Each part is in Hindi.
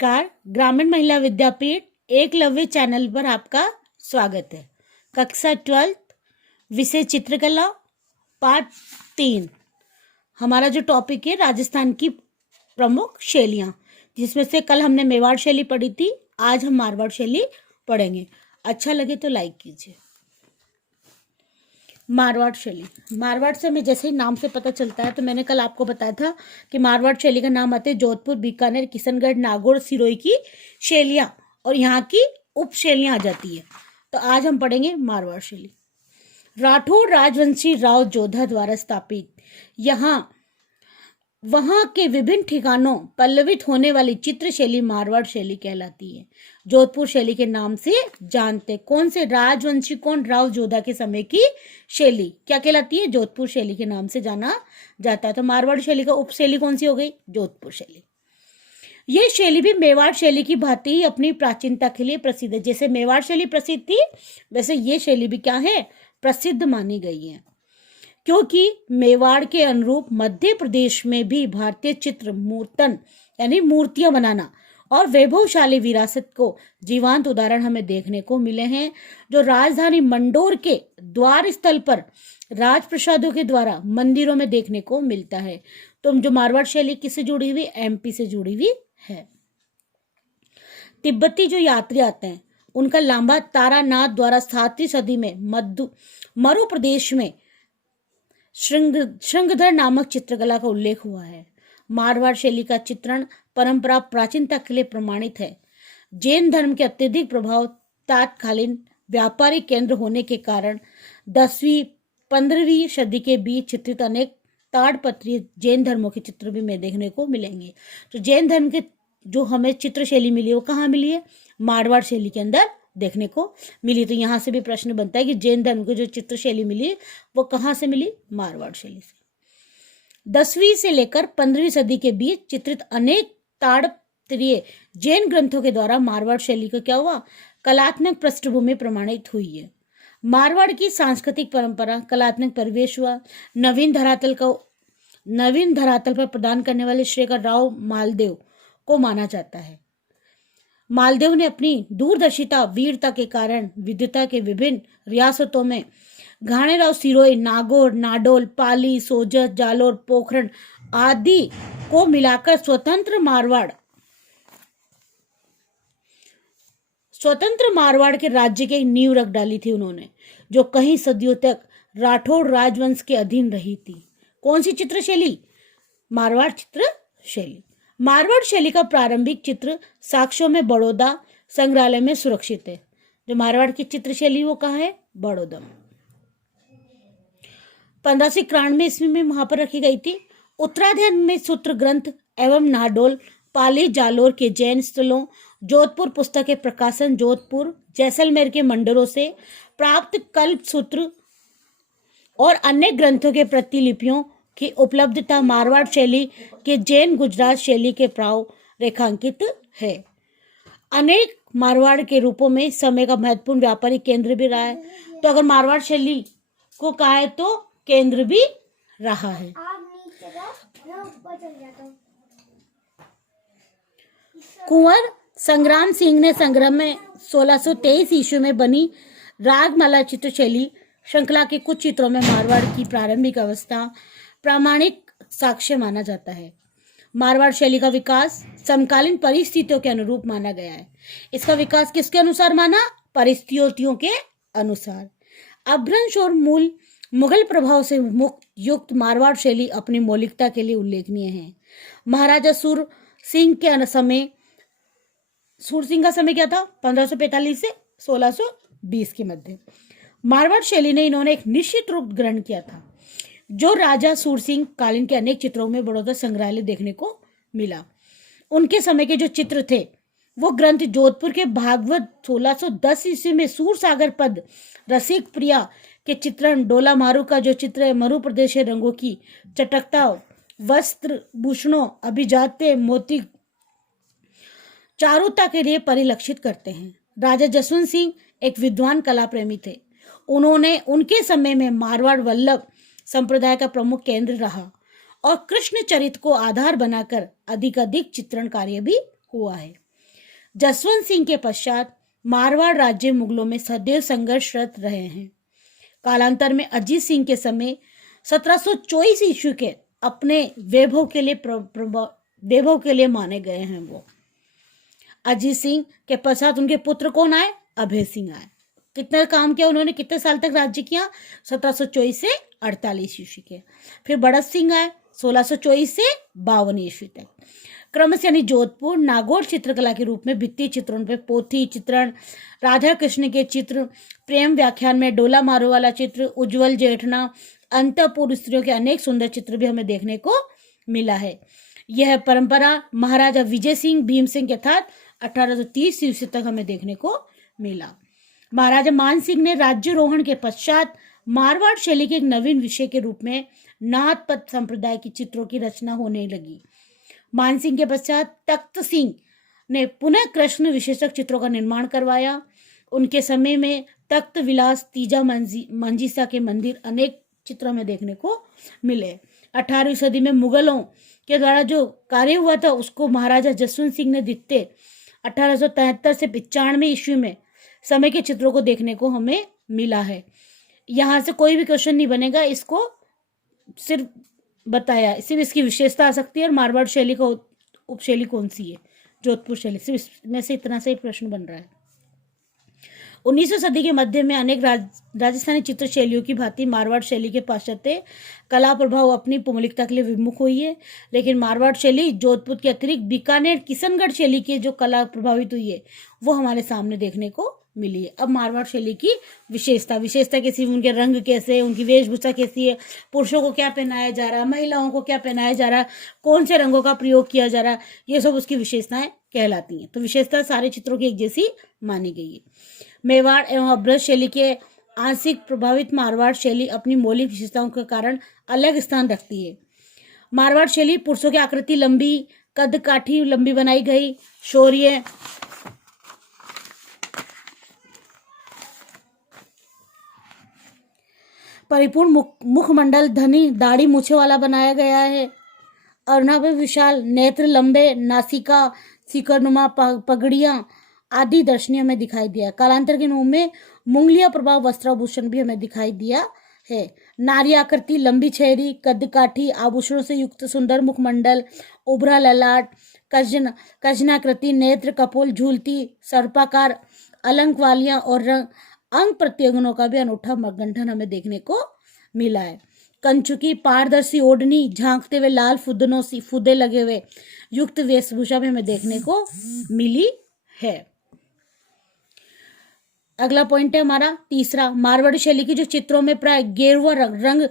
नमस्कार। ग्रामीण महिला विद्यापीठ एकलव्य चैनल पर आपका स्वागत है। कक्षा 12 विषय चित्रकला पार्ट 3। हमारा जो टॉपिक है राजस्थान की प्रमुख शैलियाँ, जिसमें से कल हमने मेवाड़ शैली पढ़ी थी, आज हम मारवाड़ शैली पढ़ेंगे। अच्छा लगे तो लाइक कीजिए। मारवाड़ शैली, मारवाड़ से हमें जैसे ही नाम से पता चलता है, तो मैंने कल आपको बताया था कि मारवाड़ शैली का नाम आते हैं जोधपुर, बीकानेर, किशनगढ़, नागौर, सिरोही की शैलियाँ और यहाँ की उप शैलियाँ आ जाती है। तो आज हम पढ़ेंगे मारवाड़ शैली। राठौड़ राजवंशी राव जोधा द्वारा स्थापित वहाँ के विभिन्न ठिकानों पल्लवित होने वाली चित्र शैली मारवाड़ शैली कहलाती है। जोधपुर शैली के नाम से जानते कौन से राजवंशी, कौन राव जोधा के समय की शैली क्या कहलाती है? जोधपुर शैली के नाम से जाना जाता है। तो मारवाड़ शैली का उप शैली कौन सी हो गई? जोधपुर शैली। ये शैली भी मेवाड़ शैली की भांति ही अपनी प्राचीनता के लिए प्रसिद्ध है। जैसे मेवाड़ शैली प्रसिद्ध थी, वैसे ये शैली भी क्या है? प्रसिद्ध मानी गई है। क्योंकि मेवाड़ के अनुरूप मध्य प्रदेश में भी भारतीय चित्र मूर्तन यानी मूर्तियां बनाना और वैभवशाली विरासत को जीवंत उदाहरण हमें देखने को मिले हैं, जो राजधानी मंडोर के द्वार स्थल पर राजप्रसादों के द्वारा मंदिरों में देखने को मिलता है। तो जो मारवाड़ शैली किससे जुड़ी हुई? एमपी से जुड़ी हुई है। तिब्बती जो यात्री आते हैं, उनका लांबा तारानाथ द्वारा 7वीं सदी में मरु प्रदेश में श्रृंगधर नामक चित्रकला का उल्लेख हुआ है। मारवाड़ शैली का चित्रण परंपरा प्राचीनता के लिए प्रमाणित है। जैन धर्म के अत्यधिक प्रभाव तत्कालीन व्यापारिक केंद्र होने के कारण 10वीं-15वीं सदी के बीच चित्रित अनेक ताड़पत्रीय जैन धर्मों के चित्र भी में देखने को मिलेंगे। तो जैन धर्म के जो हमें चित्र शैली मिली, वो कहाँ मिली है? मारवाड़ शैली के अंदर देखने को मिली। तो यहाँ से भी प्रश्न बनता है कि जैन धर्म को जो चित्र शैली मिली, वो कहाँ से मिली? मारवाड़ शैली से। 10वीं से लेकर 15वीं सदी के बीच चित्रित अनेक ताड़पत्रीय जैन ग्रंथों के द्वारा मारवाड़ शैली का क्या हुआ? कलात्मक पृष्ठभूमि प्रमाणित हुई है। मारवाड़ की सांस्कृतिक परंपरा कलात्मक परिवेश हुआ। नवीन धरातल पर प्रदान करने वाले श्रेय का राव मालदेव को माना जाता है। मालदेव ने अपनी दूरदर्शिता, वीरता के कारण विद्वता के विभिन्न रियासतों में घाणेराव, सिरोही, नागौर, नाडोल, पाली, सोजत, जालोर, पोखरण आदि को मिलाकर स्वतंत्र मारवाड़ के राज्य की नींव रख डाली थी उन्होंने, जो कई सदियों तक राठौड़ राजवंश के अधीन रही थी। कौन सी चित्र शैली? मारवाड़ चित्र शैली। मारवाड़ शैली का प्रारंभिक चित्र साक्ष्यों में बड़ौदा संग्रहालय में सुरक्षित है। जो मारवाड़ की चित्र शैली वो कहाँ है? बड़ौदा। 1591 ईस्वी में वहां पर रखी गई थी। उत्तराध्ययन में सूत्र ग्रंथ एवं नाडोल, पाली, जालोर के जैन स्थलों, जोधपुर पुस्तक के प्रकाशन, जोधपुर, जैसलमेर के मंदिरों से प्राप्त कल्प सूत्र और अन्य ग्रंथों के प्रतिलिपियों की उपलब्धता मारवाड़ शैली के जैन गुजरात शैली के प्राव रेखांकित है। अनेक मारवाड़ के रूपों में समय का महत्वपूर्ण व्यापारिक केंद्र भी रहा है। तो अगर मारवाड़ शैली को कहा है तो केंद्र भी रहा है। कुंवर संग्राम सिंह ने संग्रह में 1623 ईस्वी में बनी रागमाला चित्र शैली श्रृंखला के कुछ चित्रों में मारवाड़ की प्रारंभिक अवस्था प्रामाणिक साक्ष्य माना जाता है। मारवाड़ शैली का विकास समकालीन परिस्थितियों के अनुरूप माना गया है। इसका विकास किसके अनुसार माना? परिस्थितियों के अनुसार। अपभ्रंश और मूल मुगल प्रभाव से युक्त मारवाड़ शैली अपनी मौलिकता के लिए उल्लेखनीय है। महाराजा सूर सिंह का समय क्या था? 1545 से 1620 के मध्य। मारवाड़ शैली ने इन्होंने एक निश्चित रूप ग्रहण किया था, जो राजा सूरसिंह कालीन के अनेक चित्रों में बड़ौदा संग्रहालय देखने को मिला। उनके समय के जो चित्र थे, वो ग्रंथ जोधपुर के भागवत 1610 ईस्वी में सूरसागर पद, रसिक प्रिया के चित्रण, डोला मारू का जो चित्र है, मरु प्रदेश के रंगों की चटकता, वस्त्र भूषणों, अभिजात्य, मोती चारुता के लिए परिलक्षित करते हैं। राजा जसवंत सिंह एक विद्वान कला प्रेमी थे। उनके समय में मारवाड़ वल्लभ संप्रदाय का प्रमुख केंद्र रहा और कृष्ण चरित्र को आधार बनाकर अधिक चित्रण कार्य भी हुआ है। जसवंत सिंह के पश्चात मारवाड़ राज्य मुगलों में सदैव संघर्षरत रहे हैं। कालांतर में अजीत सिंह के समय 1724 ईस्वी के अपने वैभव के लिए माने गए हैं। वो अजीत सिंह के पश्चात उनके पुत्र कौन आए? अभय सिंह आए। कितना काम किया उन्होंने, कितने साल तक राज्य किया? 1724 से 48 ईस्वी के। फिर बढ़त सिंह आए 1624 से 52 ईस्वी तक। क्रमश यानी जोधपुर नागौर चित्रकला के रूप में भित्ति चित्रण पे पोथी चित्रण, राधा कृष्ण के चित्र, प्रेम व्याख्यान में डोला मारो वाला चित्र, उज्जवल जेठना, अंतपुर स्त्रियों के अनेक सुंदर चित्र भी हमें देखने को मिला है। यह परंपरा महाराजा विजय सिंह भीम सिंह के अर्थात 1830 ईस्वी तक हमें देखने को मिला। महाराजा मान सिंह ने राज्यारोहण के पश्चात मारवाड़ शैली के एक नवीन विषय के रूप में नाथ पथ संप्रदाय की चित्रों की रचना होने लगी। मान सिंह के पश्चात तख्त सिंह ने पुनः कृष्ण विशेषक चित्रों का निर्माण करवाया। उनके समय में तख्त विलास, तीजा मंजीसा के मंदिर अनेक चित्रों में देखने को मिले। 18वीं सदी में मुगलों के द्वारा जो कार्य हुआ था उसको महाराजा जसवंत सिंह ने द्वितीय 1873 से 95 ईस्वी में समय के चित्रों को देखने को हमें मिला है। यहाँ से कोई भी क्वेश्चन नहीं बनेगा, इसको सिर्फ बताया, सिर्फ इसकी विशेषता आ सकती है और मारवाड़ शैली का उपशैली कौन सी है, जोधपुर शैली, सिर्फ इसमें से इतना से ही प्रश्न बन रहा है। 19वीं सदी के मध्य में अनेक राजस्थानी चित्र शैलियों की भांति मारवाड़ शैली के पाश्चात्य कला प्रभाव अपनी पुमलिकता के लिए विमुख हुई है, लेकिन मारवाड़ शैली जोधपुर के अतिरिक्त बीकानेर किशनगढ़ शैली की जो कला प्रभावित हुई है वो हमारे सामने देखने को मिली है। अब मारवाड़ शैली की विशेषता कैसी, उनके रंग कैसे, उनकी वेशभूषा कैसी है, पुरुषों को क्या पहनाया जा रहा है, महिलाओं को क्या पहनाया जा रहा है, कौन से रंगों का प्रयोग किया जा रहा है, ये सब उसकी विशेषताएं कहलाती हैं। तो विशेषता सारे चित्रों की एक जैसी मानी गई है। मेवाड़ एवं अब्रज शैली के आंशिक प्रभावित मारवाड़ शैली अपनी मौलिक विशेषताओं के कारण अलग स्थान रखती है। मारवाड़ शैली पुरुषों की आकृति लंबी, कद काठी लंबी बनाई गई, शौर्य, परिपूर्ण मुखमंडल, धनी दाढ़ी मूछे वाला बनाया गया है। अर्नाभ विशाल नेत्र, लंबे नासिका, शिखरनुमा पगड़ियां आदि दर्शनीय हमें दिखाई दिया। कालांतर के मुंह में मुंगलिया प्रभाव वस्त्राभूषण भी हमें दिखाई दिया है। नारी आकृति, लंबी चेहरी, कद काठी, आभूषणों से युक्त सुंदर मुखमंडल, उभरा ललाट, कजनाकृति, नेत्र, कपोल, झूलती, सर्पाकार, अलंक वालियां और अंग प्रत्यंगों का भी अनूठा गंठन हमें देखने को मिला है। कंचुकी, पारदर्शी ओढ़नी, झांकते हुए लाल फुदनों से फुदे लगे हुए युक्त वेशभूषा भी हमें देखने को मिली है। अगला पॉइंट है हमारा तीसरा, मारवाड़ी शैली की जो चित्रों में प्राय गेरुआ रंग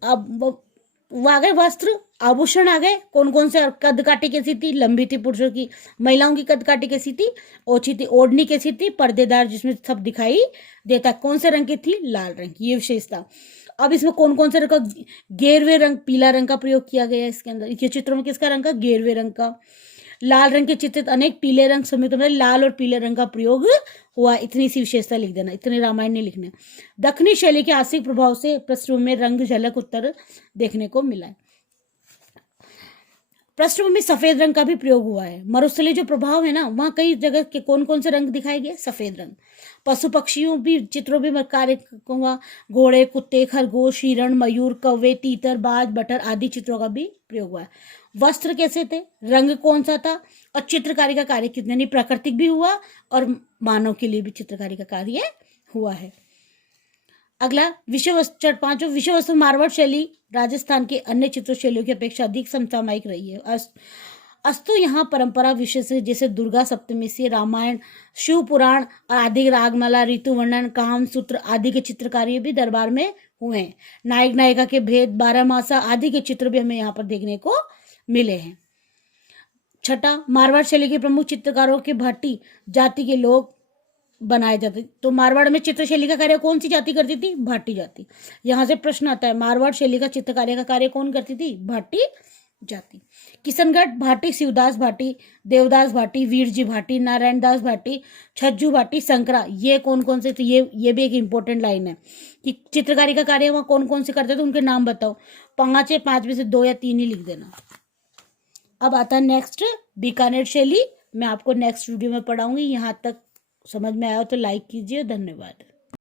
आ गए, वस्त्र आभूषण आ गए। कौन कौन से? कद काठी कैसी थी? लंबी थी पुरुषों की। महिलाओं की कद काठी कैसी थी? ओछी थी। ओढ़नी कैसी थी? पर्देदार, जिसमें सब दिखाई देता। कौन से रंग की थी? लाल रंग की। ये विशेषता। अब इसमें कौन कौन से रंग का? गेरवे रंग, पीला रंग का प्रयोग किया गया है इसके अंदर। ये चित्रों में किसका रंग का? गेरवे रंग का। लाल रंग के चित्रित अनेक पीले रंग समेत लाल और पीले रंग का प्रयोग हुआ। इतनी सी विशेषता लिख देना, इतने रामायण नहीं लिखने। दक्षिणी शैली के आंशिक प्रभाव से पृष्ठभूमि में रंग झलक उत्तर देखने को मिला है। पृष्ठभूमि में सफेद रंग का भी प्रयोग हुआ है। मरुस्थलीय जो प्रभाव है ना, वहां कई जगह के कौन कौन से रंग दिखाए गए? सफेद रंग। पशु पक्षियों भी चित्रों में कार्य हुआ। घोड़े, कुत्ते, खरगोश, हिरण, मयूर, कौवे, तीतर, बाज, बटर आदि चित्रों का भी प्रयोग हुआ है। वस्त्र कैसे थे? रंग कौन सा था? और चित्रकारी का कार्य कितने, नहीं प्राकृतिक भी हुआ और मानव के लिए भी चित्रकारी का कार्य हुआ है। अगला विषय वस्तु, पांचों विषय वस्तु मारवाड़ शैली राजस्थान के अन्य चित्र शैलियों की अपेक्षा अधिक समसामयिक रही है। अस्तु यहाँ परंपरा विषय से जैसे दुर्गा सप्तमी से रामायण, शिव पुराण और आदि रागमाला, ऋतु वर्णन, काम सूत्र आदि के चित्रकारी भी दरबार में हुए हैं। नायक नायिका के भेद, 12 मासा आदि के चित्र भी हमें यहाँ पर देखने को मिले हैं। छठा, मारवाड़ शैली के प्रमुख चित्रकारों के भाटी जाति के लोग बनाए जाते। तो मारवाड़ में चित्रशैली का कार्य कौन सी जाति करती थी? भाटी जाति। यहाँ से प्रश्न आता है, मारवाड़ शैली का चित्रकारी का कार्य कौन करती थी? भाटी जाति। किशनगढ़ भाटी, शिवदास भाटी, देवदास भाटी, वीरजी भाटी, नारायण दास भाटी, छज्जू भाटी, शंकरा, ये कौन कौन से थे? ये भी एक इंपॉर्टेंट लाइन है कि चित्रकारी का कार्य वहाँ कौन कौन से करते थे, उनके नाम बताओ। 5 है, 5 में से 2 या 3 ही लिख देना। अब आता है नेक्स्ट बीकानेर शैली मैं आपको नेक्स्ट वीडियो में पढ़ाऊंगी। यहाँ तक समझ में आया हो तो लाइक कीजिए। धन्यवाद।